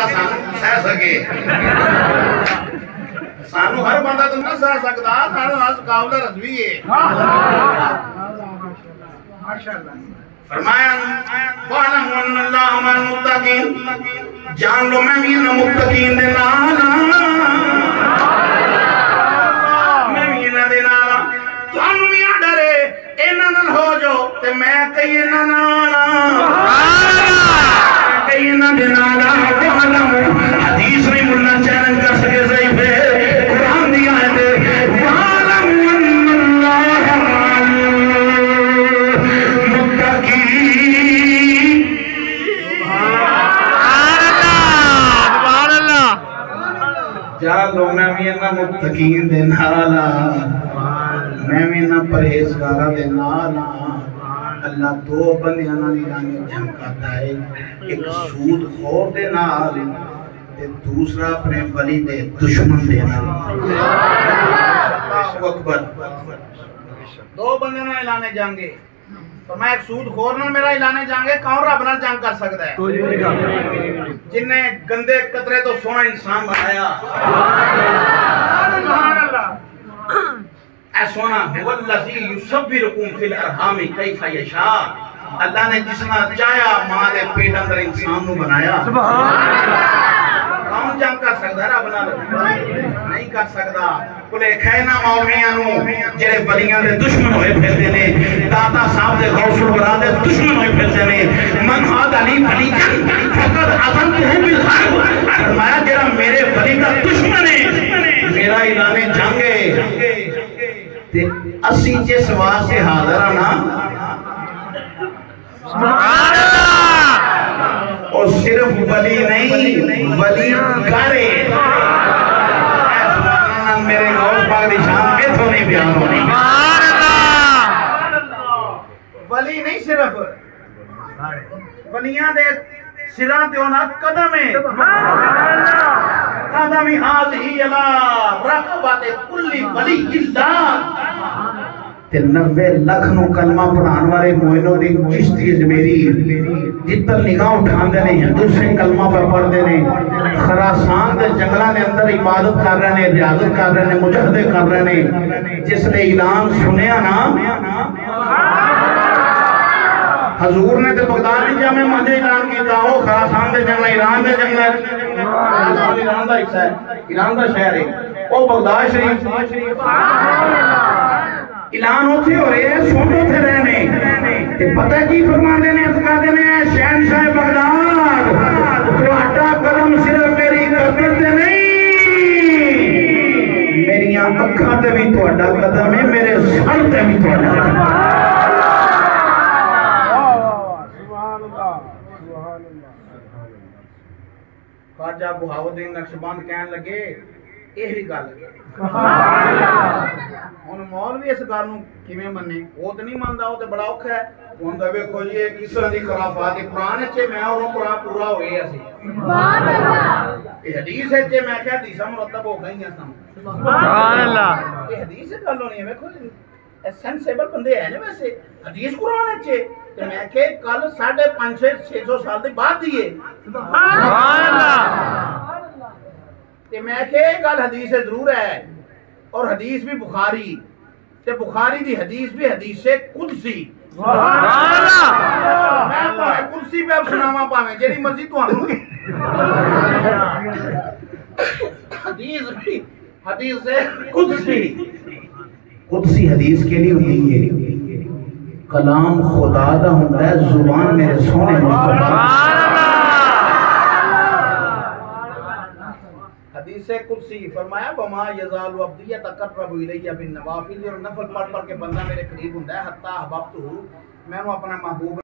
بندہ سانو سہ سکے سانو ہر بندہ تو نہ سہ سکتا سانو ناس قابل رضوی ہے فرمایا وَعَلَمُ أَنَّ اللَّهَ مَعَ الْمُتَّقِينَ جان لو میں بھی نہ متقین دے نالا میں بھی نہ دے نالا تو ہم بھی ڈرے اینا نہ ہو جو تے میں کئی نہ نالا کئی نہ دے نالا وَعَلَمُ حدیث نہیں ملنا چیلنج کر سکے ضعیف ہے قرآن دیا ہے دے وَعَلَمُ أَنَّ اللَّهَ مَعَ الْمُتَّقِينَ جانو میں بھی نہ متقین دے نالا میں بھی نہ پرہیزگارہ دے نالا اللہ دو بندیاں نال اعلان جھمکاتا ہے ایک سود خور دے نال تے دوسرا اپنے ولی دے دشمن دے نال اللہ اکبر دو بندیاں نال اعلان جنگے فرمایا ایک سود خور نال میرا اعلان جنگے کون رب نال جنگ کر سکتا ہے جن نے گندے قطرے تو سونا انسان بنایا اے سونا والذی یصورکم فی الارحام کیف یشاء اللہ نے جس نے چاہیا ماں دے پیٹ اندر انسان نو بنایا کون جنگ کر سکتا ہے رب نال نہیں کر سکتا کلے خینا مومیاں نو جڑے ولیاں دے دشمن ہوئے پھردے نے داتا صاحب دے غوث الورا دے دشمن ہوئے پھردے نے من حاد علی ولی فقط عظمتہ بالحرب فرمایا جڑا میرے ولی کا دشمن ہے میرا اعلان جنگ ہے تے اسی جس واسطے حاضر آنا سبحان اللہ اور صرف ولی نہیں ولی کرے میرے غوث پاک دی شان میں تو نہیں بیان ہونی ولی نہیں صرف ولیاں دے سران دیونا قدم ہے قدمی حاضی اللہ رقبات کلی ولی اللہ تے 90 لکھ نو کلمہ پڑھان والے موئنوں دی چشتی اجمیری جتن نگاہ اٹھان دے نے ہندو سے کلمہ پر پڑھ دے نے خراسان دے جنگلہ دے اندر عبادت کر رہے نے ریاضت کر رہے نے مجاہدے کر رہے نے جس نے اعلان سنیا نا حضور نے تے بغداد میں جامع مسجد اعلان کیتا ہو خراسان دے جنگلہ ایران دے جنگلہ ایران دا حصہ ہے ایران دا شہر ہے وہ بغداد شریف اعلان ہوتے ہو رہے ہیں سنو تھے رہنے تے پتہ کی فرما دینے اتکا دینے شہنشاہ بغداد تو اٹھا قدم صرف میری قدر تے نہیں میری اکھاں تے بھی تو اٹھا قدم ہے میرے سر تے بھی تو اٹھا قدم خواجہ بہاؤالدین نقشبند کہنے لگے یہی گل ہن مولوی اس گل نوں کیویں مننے وہ تے نہیں مندا وہ تے بڑا اوکھا ہے ہن تے ویکھو جی کس طرح دی خرافات ہے قرآن وچ میں اور قرآن پورا ہو گیا سی سبحان اللہ یہ حدیث وچ میں کہ حدیثاں مرتب ہو گئیاں سن سبحان اللہ یہ حدیث گل ہونی ہے ویکھو جی سینسیبل بندے ہیں نا ویسے حدیث قرآن وچ تے میں کہ کل 550 سال دے بعد دی ہے سبحان اللہ تے میں کہ گل حدیث ضرور ہے اور حدیث بھی بخاری تے بخاری دی حدیث بھی حدیث قدسی سبحان اللہ میں پاویں قدسی پہ سناواں پاویں جیڑی مرضی تانوں حدیث بھی حدیث قدسی قدسی حدیث کے لیے ہوئی ہے کلام خدا دا ہوندا ہے زبان میرے سونے مصطفی حدیث قدسی فرمایا وما یزال عبدی یتقرب الی بالنوافل اور نفل پڑھ پڑھ کے بندہ میرے قریب ہوندا ہے حتی احببتہ میں اپنا محبوب